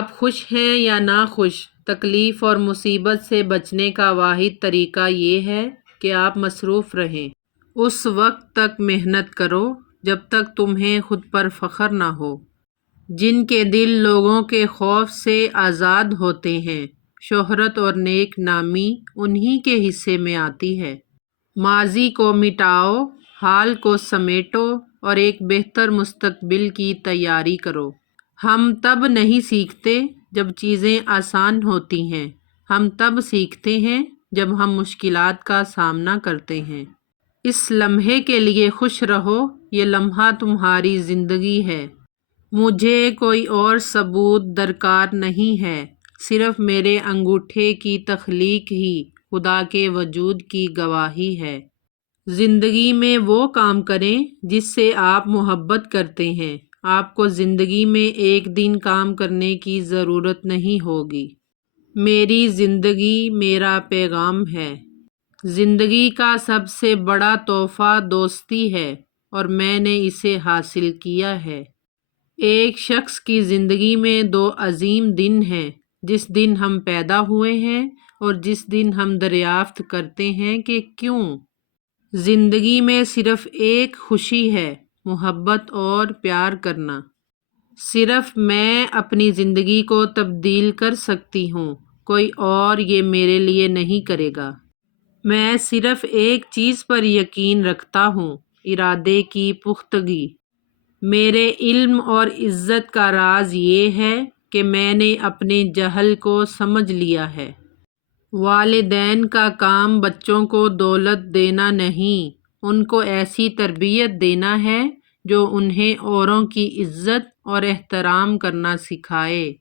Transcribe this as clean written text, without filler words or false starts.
آپ خوش ہیں یا ناخوش، تکلیف اور مصیبت سے بچنے کا واحد طریقہ یہ ہے کہ آپ مصروف رہیں۔ اس وقت تک محنت کرو جب تک تمہیں خود پر فخر نہ ہو۔ جن کے دل لوگوں کے خوف سے آزاد ہوتے ہیں، شہرت اور نیک نامی انہی کے حصے میں آتی ہے۔ ماضی کو مٹاؤ، حال کو سمیٹو اور ایک بہتر مستقبل کی تیاری کرو۔ ہم تب نہیں سیکھتے جب چیزیں آسان ہوتی ہیں، ہم تب سیکھتے ہیں جب ہم مشکلات کا سامنا کرتے ہیں۔ اس لمحے کے لیے خوش رہو، یہ لمحہ تمہاری زندگی ہے۔ مجھے کوئی اور ثبوت درکار نہیں ہے، صرف میرے انگوٹھے کی تخلیق ہی خدا کے وجود کی گواہی ہے۔ زندگی میں وہ کام کریں جس سے آپ محبت کرتے ہیں، آپ کو زندگی میں ایک دن کام کرنے کی ضرورت نہیں ہوگی۔ میری زندگی میرا پیغام ہے۔ زندگی کا سب سے بڑا تحفہ دوستی ہے اور میں نے اسے حاصل کیا ہے۔ ایک شخص کی زندگی میں دو عظیم دن ہیں، جس دن ہم پیدا ہوئے ہیں اور جس دن ہم دریافت کرتے ہیں کہ کیوں۔ زندگی میں صرف ایک خوشی ہے، محبت اور پیار کرنا۔ صرف میں اپنی زندگی کو تبدیل کر سکتی ہوں، کوئی اور یہ میرے لیے نہیں کرے گا۔ میں صرف ایک چیز پر یقین رکھتا ہوں، ارادے کی پختگی۔ میرے علم اور عزت کا راز یہ ہے کہ میں نے اپنے جہل کو سمجھ لیا ہے۔ والدین کا کام بچوں کو دولت دینا نہیں، ان کو ایسی تربیت دینا ہے جو انہیں اوروں کی عزت اور احترام کرنا سکھائے۔